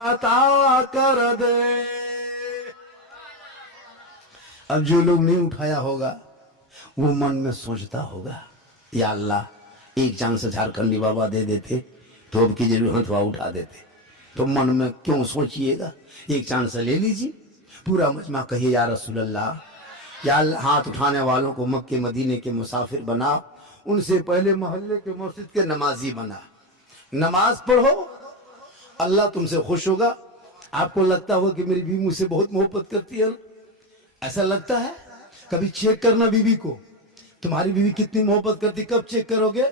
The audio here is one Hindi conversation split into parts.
अता कर दे। अब जो लोग नहीं उठाया होगा वो मन में सोचता होगा, या अल्लाह एक चांद से झारखंडी बाबा दे देते तो अब की जरूर हथवा उठा देते। तो मन में क्यों सोचिएगा, एक चांद से ले लीजिए। पूरा मजमा कहिए या रसूल अल्लाह, या अल्लाह हाथ उठाने वालों को मक्के मदीने के मुसाफिर बना, उनसे पहले मोहल्ले के मस्जिद के नमाजी बना। नमाज पढ़ो, अल्लाह तुमसे खुश होगा। आपको लगता होगा कि मेरी बीवी मुझसे बहुत मोहब्बत करती है, ऐसा लगता है? कभी चेक करना बीवी को, तुम्हारी बीवी कितनी मोहब्बत करती। कब चेक करोगे?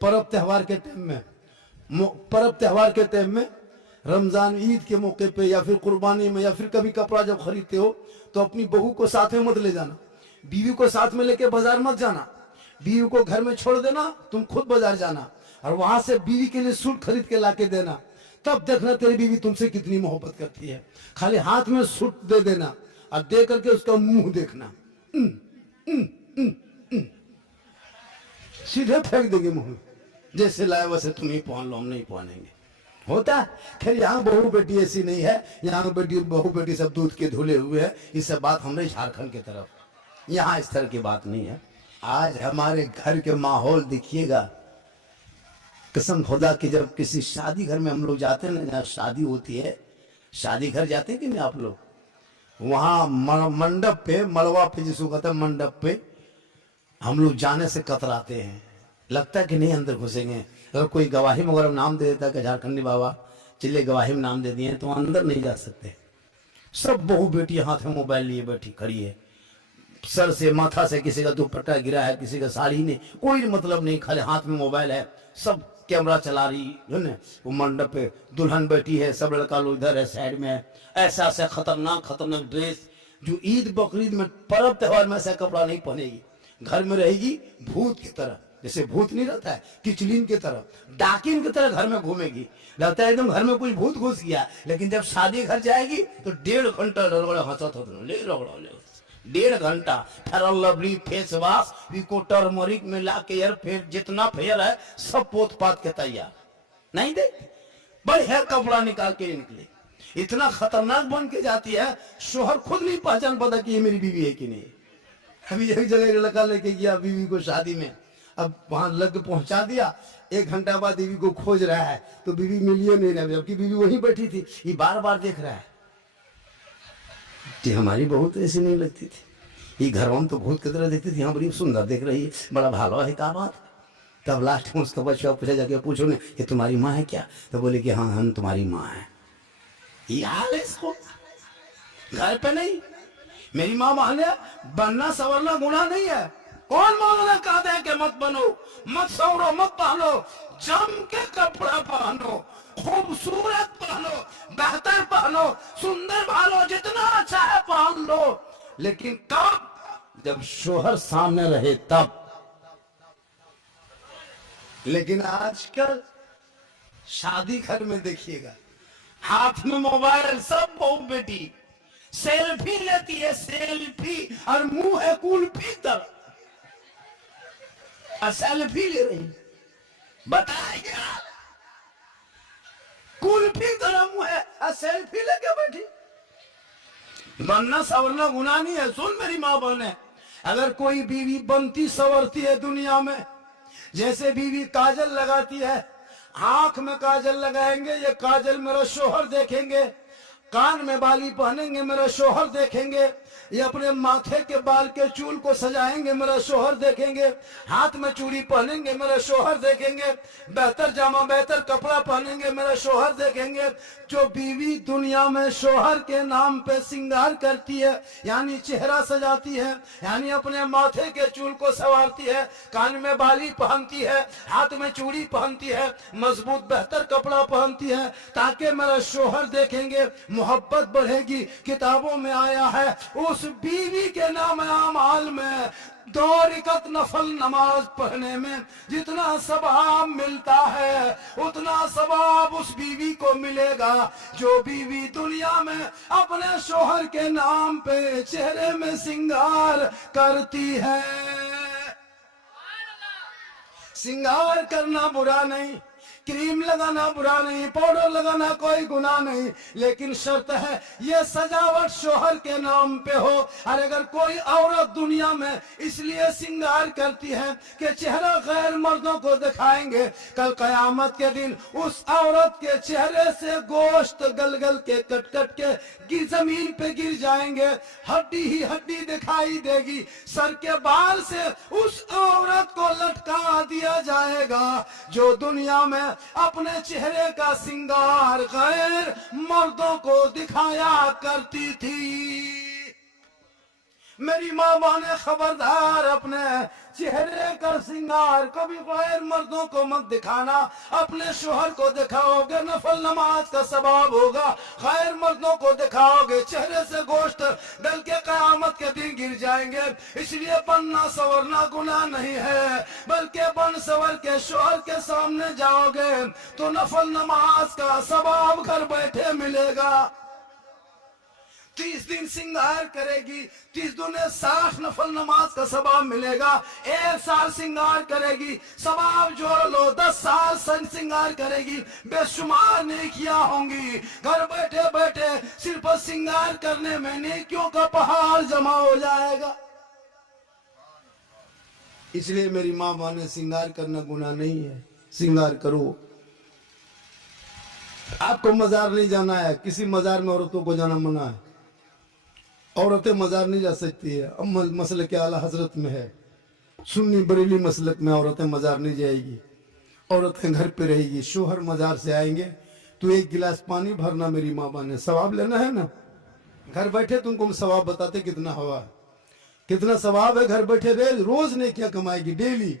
पर्व त्योहार के टाइम में। पर्व त्योहार के टाइम में, रमजान ईद के मौके पे, या फिर कुर्बानी में, या फिर कभी कपड़ा जब खरीदते हो तो अपनी बहू को साथ में मत ले जाना, बीवी को साथ में लेके बाजार मत जाना। बीवी को घर में छोड़ देना, तुम खुद बाजार जाना और वहां से बीवी के लिए सूट खरीद के लाके देना। तब देखना तेरी बीवी तुमसे कितनी मोहब्बत करती है। खाली हाथ में सूट दे देना और दे करके उसका मुंह देखना, सीधे फेंक देंगे मुंह में, जैसे लाए वैसे तुम ही पहन लो, हम नहीं पहनेंगे। होता है। खैर यहाँ बहू बेटी ऐसी नहीं है, यहाँ बेटी बहू बेटी सब दूध के धुले हुए है। इससे बात हमने झारखंड की तरफ, यहाँ इस तरह की बात नहीं है। आज हमारे घर के माहौल देखिएगा, कसम खुदा की, जब किसी शादी घर में हम लोग जाते हैं ना, जहाँ शादी होती है, शादी घर जाते हैं कि नहीं आप लोग, वहां मंडप पे, मड़वा पे जिसको कहते हैं मंडप पे, हम लोग जाने से कतराते हैं। लगता है कि नहीं अंदर घुसेंगे। अगर कोई गवाही वगैरह नाम दे देता कि झारखंडी बाबा चलिए गवाही में नाम दे दिए तो अंदर नहीं जा सकते। सब बहू बेटी हाथ में मोबाइल लिए बैठी खड़ी है, सर से माथा से किसी का दुपट्टा गिरा है, किसी का साड़ी नहीं, कोई मतलब नहीं, खाली हाथ में मोबाइल है। सब कैमरा चला रही है। वो मंडप पे दुल्हन बैठी है, सब लड़का लोग इधर है साइड में। ऐसा ऐसा खतरनाक खतरनाक ड्रेस, जो ईद बकरीद में पर्व त्योहार में ऐसा कपड़ा नहीं पहनेगी। घर में रहेगी भूत की तरह, जैसे भूत नहीं रहता है, किचलिन की तरह, डाकिन की तरह घर में घूमेगी। लगता है एकदम घर में कोई भूत घुस गया। लेकिन जब शादी घर जाएगी तो 1.5 घंटा रगड़ा हंसत होता, ले रगड़ा ले 1.5 घंटा fair lovely face wash Vicco turmeric में ला के यार, फिर जितना फेयर है सब पोत पात के तैयार नहीं दे, बढ़िया कपड़ा निकाल के निकले। इतना खतरनाक बन के जाती है, शोहर खुद नहीं पहचान पाता कि ये मेरी बीवी है कि नहीं। अभी एक जगह लड़का लेके गया बीवी को शादी में, अब वहां लग पहुंचा दिया, 1 घंटा बाद बीवी को खोज रहा है तो बीवी मिलिए नहीं रहा, जबकि बीवी वहीं बैठी थी। ये बार बार देख रहा है कि हमारी बहू तो ऐसी नहीं लगती थी, ये घर में तो भूत की तरह देखती थी, यहाँ बड़ी सुंदर देख रही है, बड़ा भालो है का बात। तब लास्ट में उसका बच्चा पूछा, जाके पूछो ने ये तुम्हारी माँ है क्या? तो बोले कि हाँ हम तुम्हारी माँ है। ये हाल है इसको, घर पे नहीं। मेरी माँ मान लिया, बनना संवरना गुनाह नहीं है। कौन मौलाना कहते हैं कि मत बनो, मत संवरो, मत पहनो, जम के कपड़ा पहनो, खूबसूरत पहनो, बेहतर पहनो, सुंदर पहनो, जितना अच्छा है पहन लो। लेकिन कब? जब शोहर सामने रहे तब। लेकिन आजकल शादी घर में देखिएगा, हाथ में मोबाइल, सब बहू बेटी सेल्फी लेती है, सेल्फी, और मुंह है कुल्फी तरह, सेल्फी ले रही। बताइए, कुल्फी तरह मुंह है, सेल्फी लेके बैठी। बनना संवरना गुनाह नहीं है। सुन मेरी माँ बहने, अगर कोई बीवी बनती संवरती है दुनिया में, जैसे बीवी काजल लगाती है, आंख में काजल लगाएंगे, ये काजल मेरा शोहर देखेंगे, कान में बाली पहनेंगे, मेरा शोहर देखेंगे, ये अपने माथे के बाल के चूल को सजाएंगे, मेरा शोहर देखेंगे, हाथ में चूड़ी पहनेंगे, मेरा शोहर देखेंगे, बेहतर जामा बेहतर कपड़ा पहनेंगे, मेरा शोहर देखेंगे। जो बीवी दुनिया में शोहर के नाम पे श्रृंगार करती है, यानी चेहरा सजाती है, यानी अपने माथे के चूल को संवारती है, कान में बाली पहनती है, हाथ में चूड़ी पहनती है, मजबूत बेहतर कपड़ा पहनती है, ताकि मेरा शोहर देखेंगे, मोहब्बत बढ़ेगी। किताबों में आया है, उस बीवी के नाम आमाल में 2 रकात नफल नमाज पढ़ने में जितना सवाब मिलता है, उतना सवाब उस बीवी को मिलेगा जो बीवी दुनिया में अपने शोहर के नाम पे चेहरे में श्रृंगार करती है। श्रृंगार करना बुरा नहीं, क्रीम लगाना बुरा नहीं, पाउडर लगाना कोई गुनाह नहीं, लेकिन शर्त है ये सजावट शोहर के नाम पे हो। और अगर कोई औरत दुनिया में इसलिए श्रृंगार करती है कि चेहरा गैर मर्दों को दिखाएंगे, कल कयामत के दिन उस औरत के चेहरे से गोश्त गल गल के कट कट के जमीन पे गिर जाएंगे, हड्डी ही हड्डी दिखाई देगी, सर के बाल से उस औरत को लटका दिया जाएगा जो दुनिया में अपने चेहरे का श्रृंगार गैर मर्दों को दिखाया करती थी। मेरी माँ बाने खबरदार, अपने चेहरे का श्रृंगार कभी गैर मर्दों को मत दिखाना। अपने शोहर को दिखाओगे नफल नमाज का सवाब होगा, गैर मर्दों को दिखाओगे चेहरे से गोश्त गल के कयामत के दिन गिर जाएंगे। इसलिए बनना संवरना गुनाह नहीं है, बल्कि बन संवर के शोहर के सामने जाओगे तो नफल नमाज का सवाब घर बैठे मिलेगा। 30 दिन श्रृंगार करेगी, 30 दूने 60 नफल नमाज का सवाब मिलेगा। 1 साल श्रृंगार करेगी, सवाब जोड़ लो, 10 साल श्रृंगार करेगी, बेशुमार नेकियां होंगी। घर बैठे बैठे सिर्फ श्रृंगार करने में नेकियों का पहाड़ जमा हो जाएगा। इसलिए मेरी माँ बाने श्रृंगार करना गुनाह नहीं है, श्रृंगार करो। आपको मजार नहीं जाना है, किसी मजार में औरतों को जाना मना है। औरतें मजार नहीं जा सकती है, अब मसलक आला हजरत में है, सुन्नी बरेली मसलक में औरतें मजार नहीं जाएगी, औरतें घर पे रहेगी। शोहर मजार से आएंगे तो 1 गिलास पानी भरना मेरी माँ बाने, सवाब लेना है ना। घर बैठे तुमको सवाब बताते कितना हवा, कितना सवाब है। घर बैठे रोज ने क्या कमाएगी, डेली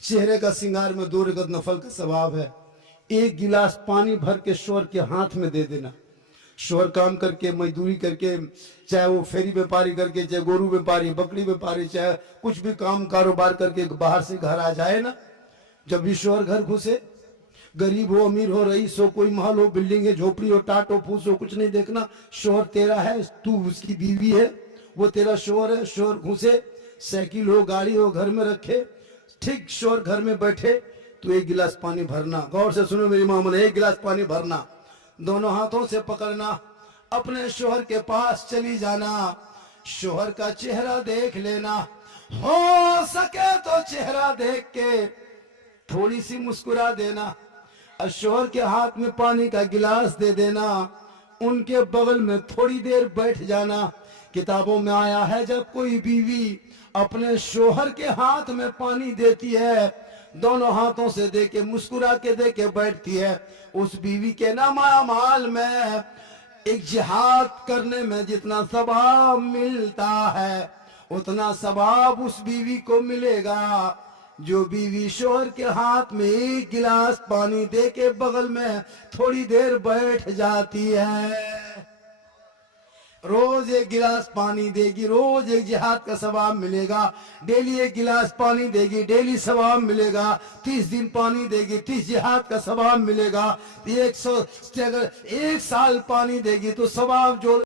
चेहरे का श्रृंगार में 2 रकत नफल का सवाब है। 1 गिलास पानी भर के शोहर के हाथ में दे देना। शोहर काम करके मजदूरी करके, चाहे वो फेरी व्यापारी करके, चाहे गोरू व्यापारी, बकरी व्यापारी, चाहे कुछ भी काम कारोबार करके बाहर से घर आ जाए ना, जब भी शोहर घर घुसे, गरीब हो अमीर हो रईस हो, कोई महल हो बिल्डिंग है झोपड़ी हो टाट हो फूस हो, कुछ नहीं देखना। शोहर तेरा है, तू उसकी बीवी है, वो तेरा शोहर है। शोहर घुसे, साइकिल हो गाड़ी हो घर में रखे, ठीक शोहर घर में बैठे तो 1 गिलास पानी भरना। गौर से सुनो मेरी माँ ने, 1 गिलास पानी भरना, दोनों हाथों से पकड़ना, अपने शोहर के पास चली जाना, शोहर का चेहरा देख लेना, हो सके तो चेहरा देख के थोड़ी सी मुस्कुरा देना, और शोहर के हाथ में पानी का गिलास दे देना, उनके बगल में थोड़ी देर बैठ जाना। किताबों में आया है जब कोई बीवी अपने शोहर के हाथ में पानी देती है, दोनों हाथों से देके मुस्कुरा के देके बैठती है, उस बीवी के नाम अमाल में एक जिहाद करने में जितना सवाब मिलता है उतना सवाब उस बीवी को मिलेगा जो बीवी शोहर के हाथ में 1 गिलास पानी दे के बगल में थोड़ी देर बैठ जाती है। रोज 1 गिलास पानी देगी, रोज एक जिहाद का सवाब मिलेगा। डेली 1 गिलास पानी देगी, डेली सवाब मिलेगा। 30 दिन पानी देगी, 30 जिहाद का सवाब मिलेगा। 100 अगर 1 साल पानी देगी तो सवाब जो